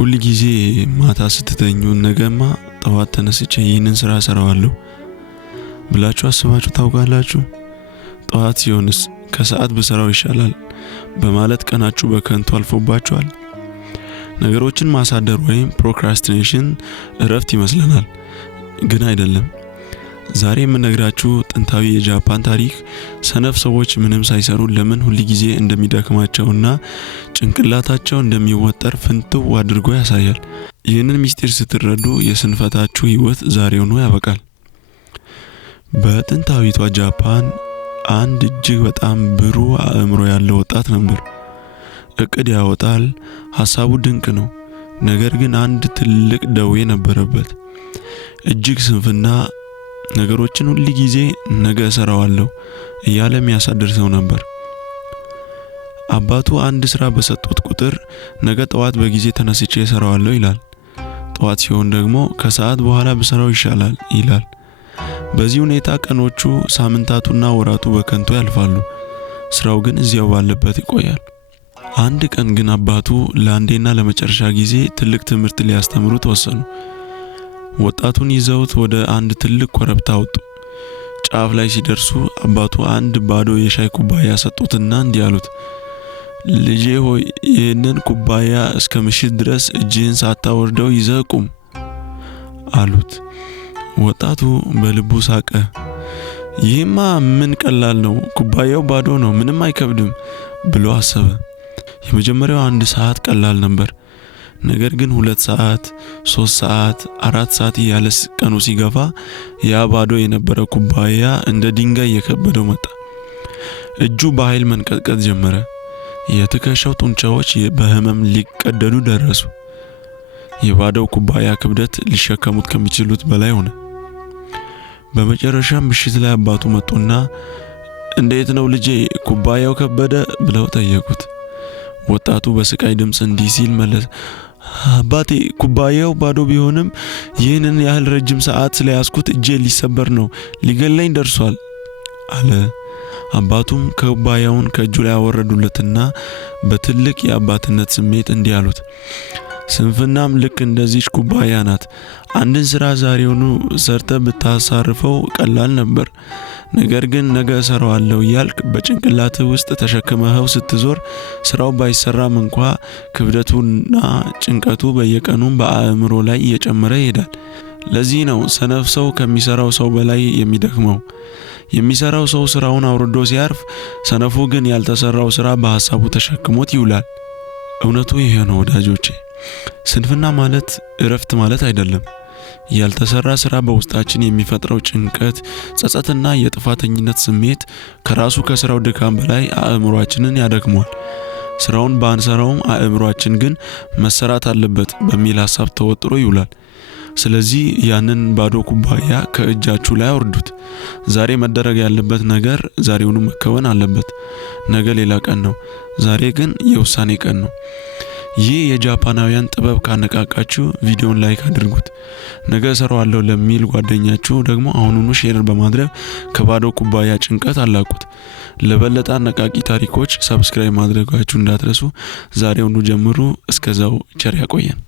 ሁል ጊዜ ማታ ስትተኙ ነገማ ጠዋት ተነስቼ ይህንን ስራ ሰራዋለሁ ብላችሁ አስባችሁ ታውቃላችሁ? ጠዋት ሲሆንስ ከሰዓት በሰራው ይሻላል በማለት ቀናችሁ በከንቱ አልፎባችኋል? ነገሮችን ማሳደር ወይም ፕሮክራስቲኔሽን እረፍት ይመስለናል፣ ግን አይደለም። ዛሬ የምነግራችሁ ጥንታዊ የጃፓን ታሪክ ሰነፍ ሰዎች ምንም ሳይሰሩ ለምን ሁል ጊዜ እንደሚደክማቸውና ጭንቅላታቸው እንደሚወጠር ፍንትው አድርጎ ያሳያል። ይህንን ምስጢር ስትረዱ የስንፈታችሁ ህይወት ዛሬውኑ ያበቃል። በጥንታዊቷ ጃፓን አንድ እጅግ በጣም ብሩህ አእምሮ ያለው ወጣት ነበር። እቅድ ያወጣል፣ ሐሳቡ ድንቅ ነው። ነገር ግን አንድ ትልቅ ደዌ ነበረበት። እጅግ ስንፍና፣ ነገሮችን ሁሉ ጊዜ ነገ እሰራዋለሁ እያለ የሚያሳድር ሰው ነበር። አባቱ አንድ ስራ በሰጡት ቁጥር ነገ ጠዋት በጊዜ ተነስቼ እሰራዋለሁ ይላል። ጠዋት ሲሆን ደግሞ ከሰዓት በኋላ ብሰራው ይሻላል ይላል። በዚህ ሁኔታ ቀኖቹ፣ ሳምንታቱና ወራቱ በከንቱ ያልፋሉ። ስራው ግን እዚያው ባለበት ይቆያል። አንድ ቀን ግን አባቱ ለአንዴና ለመጨረሻ ጊዜ ትልቅ ትምህርት ሊያስተምሩት ወሰኑ። ወጣቱን ይዘውት ወደ አንድ ትልቅ ኮረብታ ወጡ። ጫፍ ላይ ሲደርሱ አባቱ አንድ ባዶ የሻይ ኩባያ ሰጡትና እንዲህ አሉት፣ ልጄ ሆይ ይህንን ኩባያ እስከ ምሽት ድረስ እጅህን ሳታወርደው ይዘህ ቁም አሉት። ወጣቱ በልቡ ሳቀ። ይህማ ምን ቀላል ነው፣ ኩባያው ባዶ ነው፣ ምንም አይከብድም ብሎ አሰበ። የመጀመሪያው 1 ሰዓት ቀላል ነበር። ነገር ግን 2 ሰዓት፣ 3 ሰዓት፣ 4 ሰዓት እያለ ቀኑ ሲገፋ ያ ባዶ የነበረ ኩባያ እንደ ድንጋይ እየከበደው መጣ። እጁ በኃይል መንቀጥቀጥ ጀመረ። የትከሻው ጡንቻዎች በህመም ሊቀደዱ ደረሱ። የባዶው ኩባያ ክብደት ሊሸከሙት ከሚችሉት በላይ ሆነ። በመጨረሻም ምሽት ላይ አባቱ መጡና እንዴት ነው ልጄ ኩባያው ከበደ ብለው ጠየቁት። ወጣቱ በስቃይ ድምጽ እንዲህ ሲል መለሰ፣ አባቴ ኩባያው ባዶ ቢሆንም ይህንን ያህል ረጅም ሰዓት ስለያዝኩት እጄ ሊሰበር ነው፣ ሊገለኝ ደርሷል አለ። አባቱም ኩባያውን ከእጁ ላይ አወረዱለትና በትልቅ የአባትነት ስሜት እንዲህ አሉት፣ ስንፍናም ልክ እንደዚህ ኩባያ ናት። አንድን ስራ ዛሬውኑ ሰርተ ብታሳርፈው ቀላል ነበር። ነገር ግን ነገ እሰራዋለሁ እያልክ በጭንቅላትህ ውስጥ ተሸክመኸው ስትዞር ስራው ባይሰራም እንኳ ክብደቱና ጭንቀቱ በየቀኑ በአእምሮ ላይ እየጨመረ ይሄዳል። ለዚህ ነው ሰነፍ ሰው ከሚሰራው ሰው በላይ የሚደክመው። የሚሰራው ሰው ስራውን አውርዶ ሲያርፍ፣ ሰነፉ ግን ያልተሰራው ስራ በሐሳቡ ተሸክሞት ይውላል። እውነቱ ይሄ ነው ወዳጆቼ። ስንፍና ማለት እረፍት ማለት አይደለም። ያልተሰራ ስራ በውስጣችን የሚፈጥረው ጭንቀት፣ ጸጸትና የጥፋተኝነት ስሜት ከራሱ ከስራው ድካም በላይ አእምሮአችንን ያደክመዋል። ስራውን ባንሰራውም አእምሮአችን ግን መሰራት አለበት በሚል ሐሳብ ተወጥሮ ይውላል። ስለዚህ ያንን ባዶ ኩባያ ከእጃችሁ ላይ አውርዱት። ዛሬ መደረግ ያለበት ነገር ዛሬውኑ መከወን አለበት። ነገ ሌላ ቀን ነው፣ ዛሬ ግን የውሳኔ ቀን ነው። ይህ የጃፓናውያን ጥበብ ካነቃቃችሁ ቪዲዮን ላይክ አድርጉት። ነገ እሰራዋለሁ ለሚል ጓደኛችሁ ደግሞ አሁኑኑ ሼር በማድረግ ከባዶ ኩባያ ጭንቀት አላቁት። ለበለጠ አነቃቂ ታሪኮች ሰብስክራይብ ማድረጋችሁ እንዳትረሱ። ዛሬውኑ ጀምሩ። እስከዛው ቸር ያቆየን።